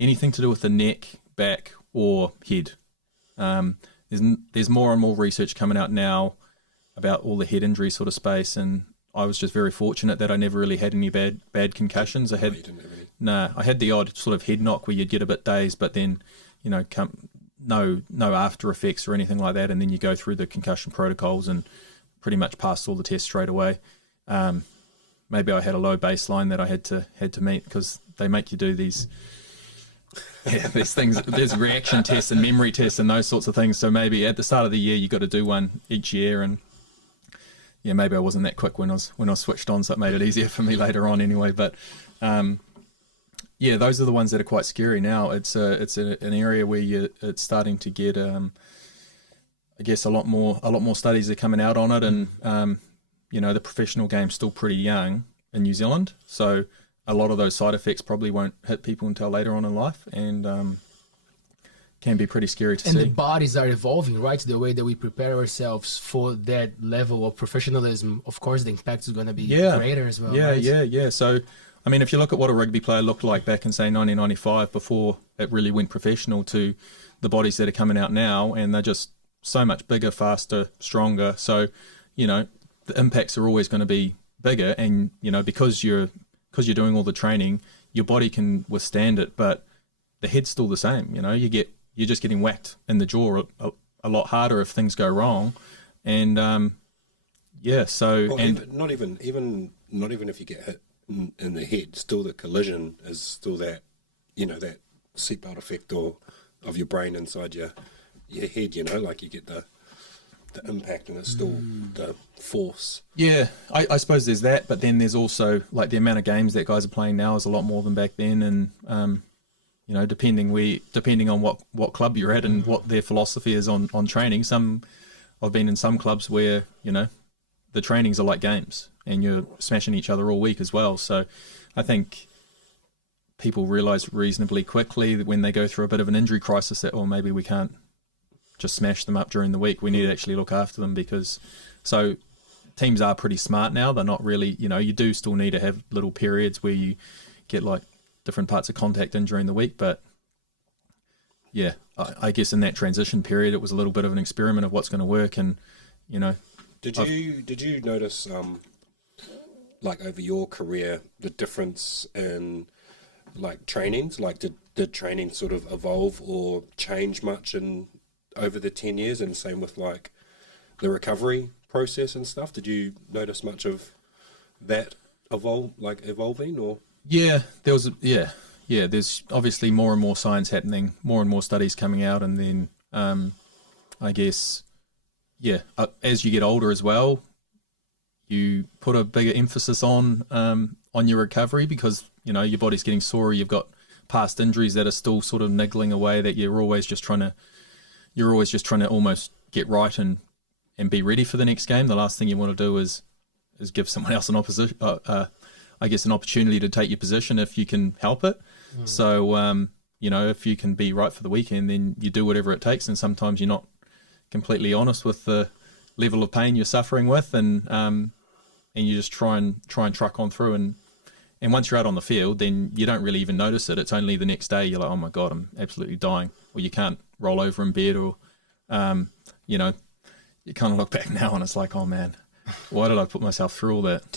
anything to do with the neck, back, or head. There's more and more research coming out now about all the head injury sort of space, and I was just very fortunate that I never really had any bad concussions. I had the odd sort of head knock where you'd get a bit dazed, but then, you know, no after effects or anything like that, and then you go through the concussion protocols and pretty much passed all the tests straight away. Maybe I had a low baseline that I had to meet, because they make you do these things. There's reaction tests and memory tests and those sorts of things. So maybe at the start of the year you got to do one each year, and yeah, maybe I wasn't that quick when I switched on, so it made it easier for me later on anyway. But yeah, those are the ones that are quite scary now. It's an area where it's starting to get I guess a lot more studies are coming out on it, and you know, the professional game's still pretty young in New Zealand, so a lot of those side effects probably won't hit people until later on in life, and can be pretty scary to see. And the bodies are evolving, right? The way that we prepare ourselves for that level of professionalism, of course, the impact is going to be greater as well. Yeah, right? yeah. So, I mean, if you look at what a rugby player looked like back in, say, 1995, before it really went professional, to the bodies that are coming out now, and they're just so much bigger, faster, stronger. So, you know, the impacts are always going to be bigger, and, you know, because you're doing all the training, your body can withstand it, but the head's still the same. You know, you're just getting whacked in the jaw a lot harder if things go wrong, and so well, and not even if you get hit in the head, still the collision is still that, you know, that seatbelt effect of your brain inside your head. You know, like you get the impact, and it's still the force. Yeah, I suppose there's that, but then there's also, like, the amount of games that guys are playing now is a lot more than back then, and you know, depending on what club you're at and what their philosophy is on training. I've been in some clubs where, you know, the trainings are like games, and you're smashing each other all week as well. So I think people realise reasonably quickly that when they go through a bit of an injury crisis that, oh, maybe we can't just smash them up during the week. We need to actually look after them, because so teams are pretty smart now. They're not really, you know, you do still need to have little periods where you get like different parts of contact in during the week. But yeah, I guess in that transition period, it was a little bit of an experiment of what's going to work. And, you know, did you notice, like, over your career, the difference in, like, trainings? Like, did training sort of evolve or change much over the 10 years, and same with, like, the recovery process and stuff? Did you notice much of that evolving, or? Yeah, there's obviously more and more science happening, more and more studies coming out, and then I guess, as you get older as well, you put a bigger emphasis on your recovery, because, you know, your body's getting sore, you've got past injuries that are still sort of niggling away, that you're always just trying to almost get right and be ready for the next game. The last thing you want to do is give someone else an opportunity to take your position if you can help it. So, you know, if you can be right for the weekend, then you do whatever it takes. And sometimes you're not completely honest with the level of pain you're suffering with, and you just try and truck on through. And once you're out on the field, then you don't really even notice it. It's only the next day you're like, oh my God, I'm absolutely dying. Or you can't roll over in bed, or, you know, you kind of look back now and it's like, oh man, why did I put myself through all that?